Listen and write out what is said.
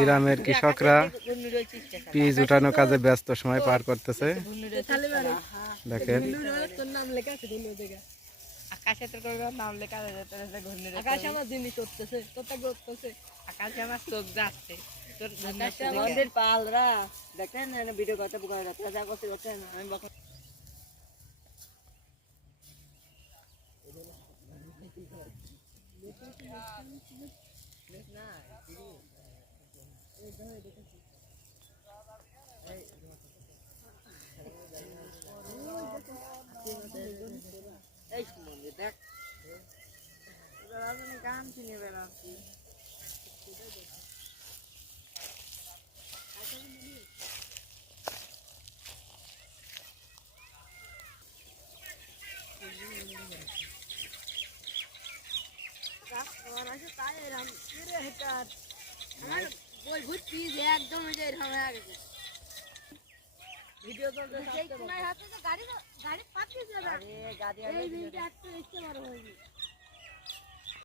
গ্রামের কৃষকরা পিচ উঠানোর কাজে ব্যস্ত সময় পার করতেছে। দেখেন আকাশে তো নাম লেখা আকাশে আমার জিনিস করতেছে করতেছে আকাশে আমার চোখ যাচ্ছে তোর মন্দির পালরা দেখেন ভিডিও করতে যা করতে দেখেন আমি এই মন্দির দেখ গান শুনে বেড়াচ্ছি একদম ভিডিও গাড়ি